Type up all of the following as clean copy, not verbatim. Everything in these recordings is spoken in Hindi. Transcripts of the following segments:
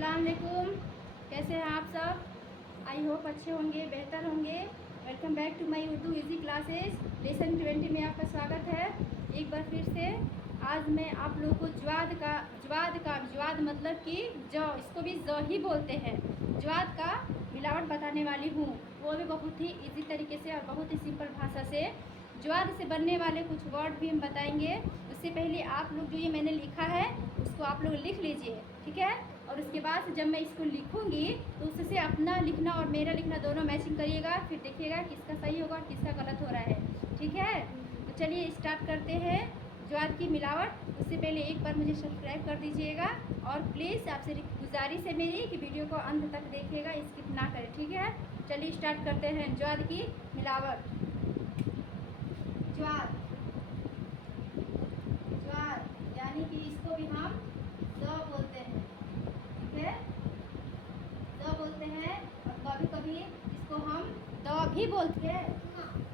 अस्सलाम वालेकुम। कैसे हैं आप सब? आई होप अच्छे होंगे, बेहतर होंगे। Welcome back to my Urdu easy classes. Lesson 20 में आपका स्वागत है एक बार फिर से। आज मैं आप लोगों को ज्वाद मतलब कि जौ, इसको भी जौ ही बोलते हैं, ज्वाद का मिलावट बताने वाली हूँ। वो भी बहुत ही इजी तरीके से और बहुत ही सिंपल भाषा से। ज्वाद से बनने वाले कुछ वर्ड भी हम बताएंगे। उससे पहले आप लोग जो ये मैंने लिखा है उसको आप लोग लिख लीजिए, ठीक है। और उसके बाद जब मैं इसको लिखूंगी तो उससे अपना लिखना और मेरा लिखना दोनों मैचिंग करिएगा, फिर देखिएगा किसका सही होगा और किसका गलत हो रहा है, ठीक है। तो चलिए स्टार्ट करते हैं ज्वाद की मिलावट। उससे पहले एक बार मुझे सब्सक्राइब कर दीजिएगा और प्लीज़ आपसे गुजारिश है मेरी कि वीडियो को अंत तक देखिएगा, स्किप ना करें, ठीक है। चलिए स्टार्ट करते हैं ज्वाद की मिलावट। ज्वाद यानी कि इसको भी हम जौ बोलते हैं, ठीक है, जौ बोलते हैं। और कभी कभी इसको हम दौ भी बोलते हैं।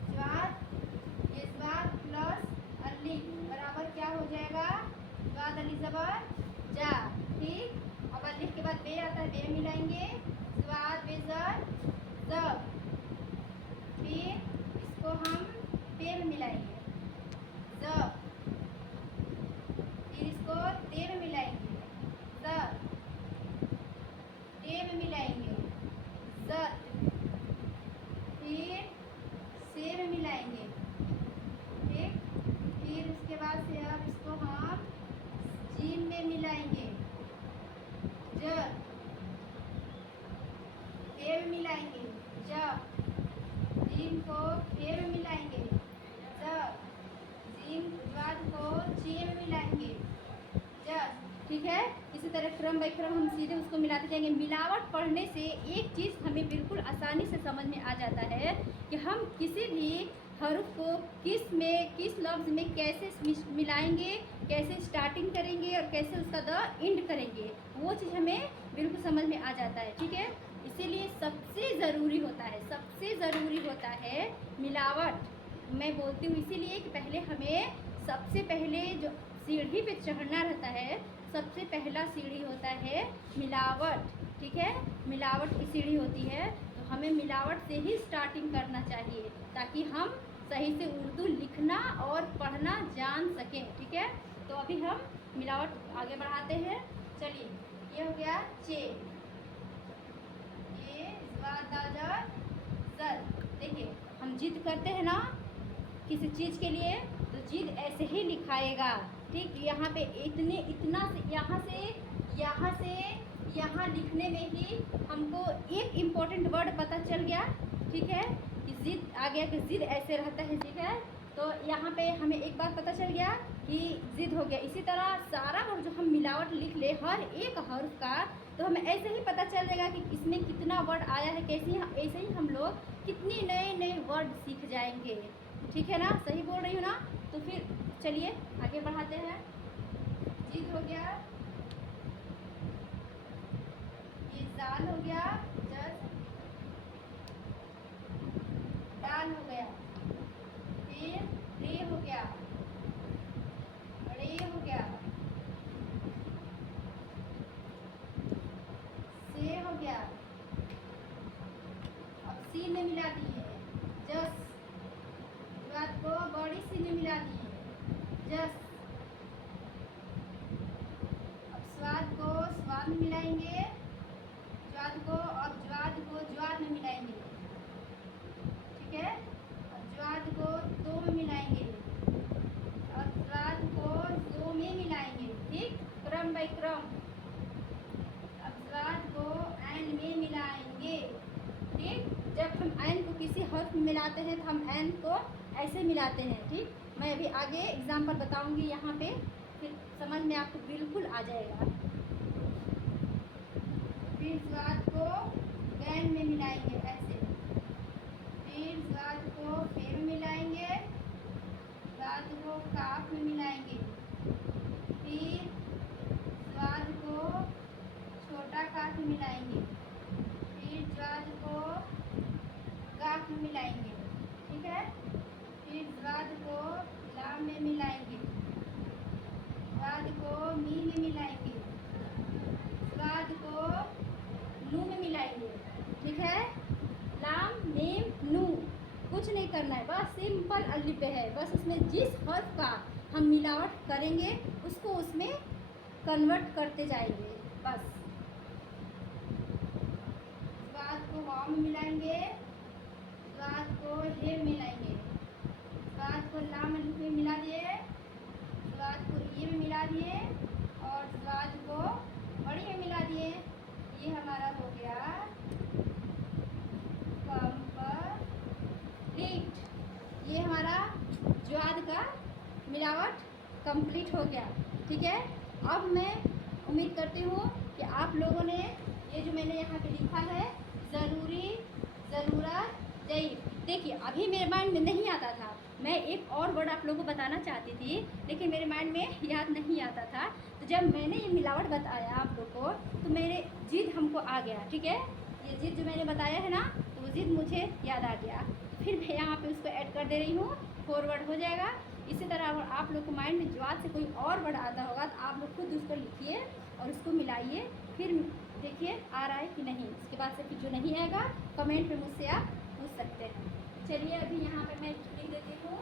ज्वाद, ये ज्वाद प्लस अली बराबर क्या हो जाएगा? ज्वाद अली जबर जा, ठीक। अब अलिफ के बाद बे आता है, बे मिलाएंगे, ज्वाद बेजर जब। फिर इसको हम पे में मिलाएंगे जब, फिर इसको ते में मिलाएंगे जब, ते में मिलाएंगे जत, फिर से में मिलाएंगे, ठीक। फिर उसके बाद से अब इसको हम जीम में मिलाएंगे जब, ते में मिलाएंगे जब, जीम को खे में मिलाएंगे जब, जीम ज्वाद को ची में मिलाएंगे जब, ठीक है। इसी तरह क्रम बाई क्रम हम सीधे उसको मिलाते जाएंगे। मिलावट पढ़ने से एक चीज़ हमें बिल्कुल आसानी से समझ में आ जाता है कि हम किसी भी हर्फ को किस लफ्ज़ में कैसे मिलाएंगे, कैसे स्टार्टिंग करेंगे और कैसे उसका द एंड करेंगे, वो चीज़ हमें बिल्कुल समझ में आ जाता है, ठीक है। इसीलिए सबसे ज़रूरी होता है मिलावट। मैं बोलती हूँ इसीलिए कि पहले हमें सबसे पहले जो सीढ़ी पे चढ़ना रहता है, सबसे पहला सीढ़ी होता है मिलावट, ठीक है। मिलावट की सीढ़ी होती है, तो हमें मिलावट से ही स्टार्टिंग करना चाहिए ताकि हम सही से उर्दू लिखना और पढ़ना जान सकें, ठीक है। तो अभी हम मिलावट आगे बढ़ाते हैं। चलिए, ये हो गया चे, ये देखिए, हम जिद करते हैं ना किसी चीज़ के लिए तो जिद ऐसे ही लिखाएगा, ठीक। यहाँ पे इतना से यहाँ लिखने में ही हमको एक इम्पोर्टेंट वर्ड पता चल गया, ठीक है, कि जिद आ गया कि जिद ऐसे रहता है, ठीक है। तो यहाँ पे हमें एक बात पता चल गया कि जिद हो गया। इसी तरह सारा वर्ड जो हम मिलावट लिख ले हर एक हर्फ का, तो हमें ऐसे ही पता चल जाएगा कि इसमें कितना वर्ड आया है, ऐसे ही हम लोग कितने नए वर्ड सीख जाएंगे, ठीक है ना। सही बोल रही हूँ ना? तो फिर चलिए आगे बढ़ाते हैं। जिद हो गया, ये जाल हो गया, जज, दाल हो गया, फिर रे हो गया, रे हो गया, से हो गया, अब सी में मिला दिए जस, बात को बड़ी सी में मिला दिए जस। अब स्वाद को स्वाद में मिलाएंगे, ज्वाद को ज्वाद में मिलाएंगे, ठीक है। अब ज्वाद को दो में मिलाएंगे और स्वाद को दो में मिलाएंगे, ठीक, क्रम बाई क्रम। अब स्वाद को ऐन में मिलाएंगे, ठीक। जब हम ऐन को किसी हर्फ में मिलाते हैं तो हम ऐन को ऐसे मिलाते हैं, ठीक। मैं अभी आगे एग्जाम्पल बताऊंगी यहाँ पे, फिर समझ में आपको बिल्कुल आ जाएगा। फिर स्वाद को गैन में मिलाएंगे ऐसे, फिर स्वाद को फे में मिलाएंगे, स्वाद को काफ में मिलाएंगे, फिर स्वाद को छोटा काफ में मिलाएंगे, फिर स्वाद को गाफ में मिलाएंगे, ठीक है। फिर स्वाद को लाम में मिलाएंगे, स्वाद को मी में मिलाएंगे, स्वाद को कुछ नहीं करना है, बस सिंपल अलिफ बे है। बस उसमें जिस हर्फ का हम मिलावट करेंगे उसको उसमें कन्वर्ट करते जाएंगे। बस स्वाद को वाव में मिलाएंगे, स्वाद को हे मिलाएंगे, स्वाद को लाम अलिफ में मिला दिए, स्वाद को ये में मिला दिए और स्वाद को बड़ी में मिला दिए। ये हमारा हो गया कंप्लीट। ये हमारा ज्वाद का मिलावट कंप्लीट हो गया। ठीक है, अब मैं उम्मीद करती हूँ कि आप लोगों ने ये जो मैंने यहाँ पे लिखा है ज़रूरी, ज़रूरत, ज़ईफ़, देखिए अभी मेरे माइंड में नहीं आता था। मैं एक और वर्ड आप लोगों को बताना चाहती थी लेकिन मेरे माइंड में याद नहीं आता था। तो जब मैंने ये मिलावट बताया आप लोग को तो मेरे जिद हमको आ गया। ठीक है, ये जिद जो मैंने बताया है ना, तो वो जिद मुझे याद आ गया। फिर मैं यहाँ पे उसको ऐड कर दे रही हूँ, फॉरवर्ड हो जाएगा। इसी तरह अगर आप लोग को माइंड में ज्वाद से कोई और वर्ड आता होगा तो आप लोग खुद उसको लिखिए और उसको मिलाइए, फिर देखिए आ रहा है कि नहीं। उसके बाद से फिर जो नहीं आएगा कमेंट में मुझसे आप पूछ सकते हैं। चलिए अभी यहाँ पे मैं लिख देती हूँ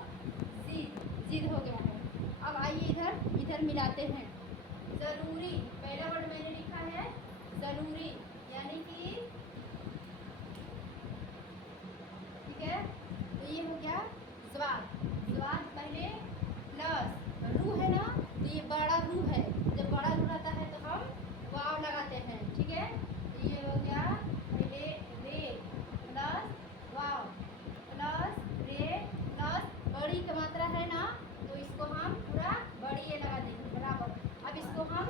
जिद, जिद हो गया है। अब आइए इधर इधर मिलाते हैं। ज़रूरी, पहला वर्ड मैंने लिखा है ज़रूरी, यानी कि ठीक है, तो ये हो गया ज़्वाद। ज़्वाद पहले प्लस रू है ना, तो ये बड़ा रू है। जब बड़ा रू रहता है तो हम वाव लगाते हैं। ठीक है, तो ये हो गया पहले रे प्लस वाव प्लस रे प्लस बड़ी की मात्रा है ना, तो इसको हम पूरा बड़ी ये लगा देंगे बराबर। अब इसको हम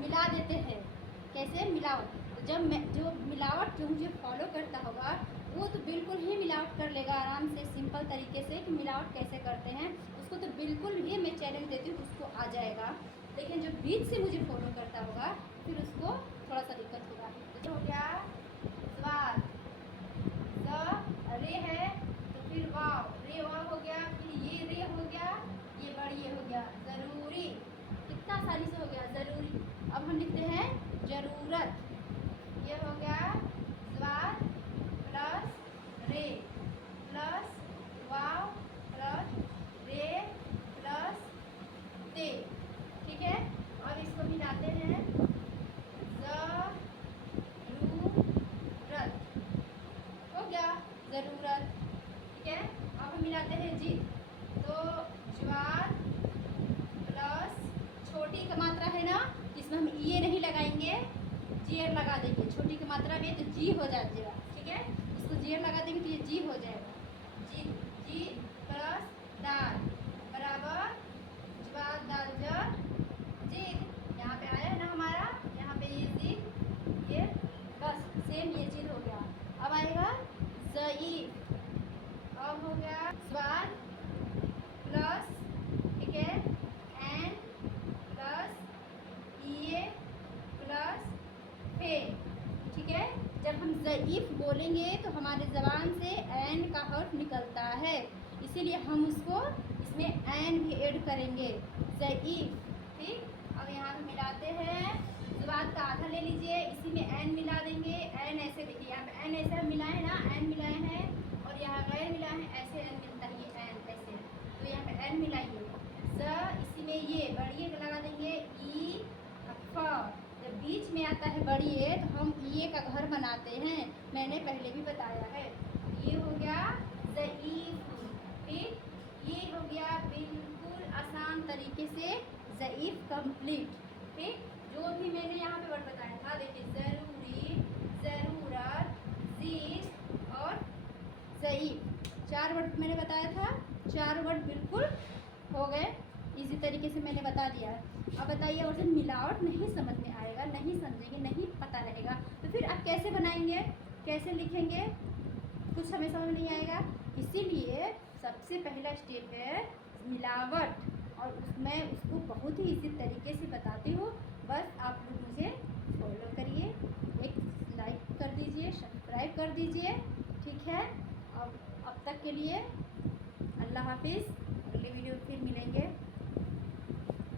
मिला देते हैं। कैसे मिलावट, तो जब मैं जो मिलावट जो मुझे फॉलो करता होगा वो तो बिल्कुल ही मिलावट कर लेगा आराम से, सिंपल तरीके से कि मिलावट कैसे करते हैं उसको तो बिल्कुल ही मैं चैलेंज देती हूँ, उसको आ जाएगा। लेकिन जो बीच से मुझे फॉलो करता होगा फिर उसको थोड़ा सा दिक्कत होगा। तो हो गया स्वाद, रे है तो फिर वाव, रे वाव हो गया, फिर ये रे हो गया, ये बड़ी ये हो गया ज़रूरी। कितना आसानी से हो गया ज़रूरी। अब हम लिखते हैं ज़रूरत। ये हो गया स्वाद प्लस रे प्लस वाव प्लस रे प्लस ते। ठीक है, और इसको मिलाते हैं ज़रूरत, हो गया ज़रूरत। ठीक है, अब हम मिलाते हैं जिद, तो ज्वाद प्लस छोटी का मात्रा है ना, इसमें हम ये नहीं लगाएंगे, जीर लगा देंगे। छोटी की मात्रा में तो जी हो जाएगा। ठीक है, इसको जीर लगा देंगे तो ये जी हो जाएगा। जी, जी प्लस दाल बराबर ज्वाद दाल जर जिद। यहाँ पे आया है ना हमारा, यहाँ पे ये जिद, ये बस सेम ये जिद हो गया। अब आएगा ज़ईफ़, अब हो गया स्वाद प्लस, ठीक है, एन प्लस ये प्लस फे। ठीक है, जब हम ज़ईफ़ बोलेंगे तो हमारे ज़बान से एन का हर्फ निकलता है, इसीलिए हम उसको इसमें एन भी ऐड करेंगे, ज़ईफ़। ठीक, अब यहाँ पे मिलाते हैं, ज़बान का आधा ले लीजिए, इसी में एन मिला देंगे। एन ऐसे देखिए, यहाँ पे एन ऐसे हम मिलाए ना, एन मिलाए हैं, और यहाँ गैर मिलाए हैं, ऐसे एन मिलता है, ये एन ऐसे, तो यहाँ पे एन मिलाइए। इसी में ये बड़ी लगा देंगे, ई फ। जब बीच में आता है बड़ी ए तो हम ये का घर बनाते हैं, मैंने पहले भी बताया है। ये हो गया ज़ईफ़। ठीक, ये हो गया बिल्कुल आसान तरीके से ज़ईफ़ कंप्लीट। ठीक, जो भी मैंने यहाँ पे वर्ड बताया था, देखिए ज़रूरी, ज़रूरत, जिद और ज़ईफ़, 4 वर्ड मैंने बताया था। 4 वर्ड बिल्कुल हो गए, इसी तरीके से मैंने बता दिया। अब बताइए, और जब मिलावट नहीं समझ में आएगा, नहीं समझेंगे, नहीं पता रहेगा तो फिर आप कैसे बनाएंगे, कैसे लिखेंगे, कुछ हमें समझ नहीं आएगा। इसीलिए सबसे पहला स्टेप है मिलावट, और मैं उसको बहुत ही इसी तरीके से बताती हूँ। बस आप लोग मुझे फॉलो करिए, एक लाइक कर दीजिए, सब्सक्राइब कर दीजिए। ठीक है, अब तक के लिए अल्लाह हाफिज़। अगली वीडियो फिर मिलेंगे।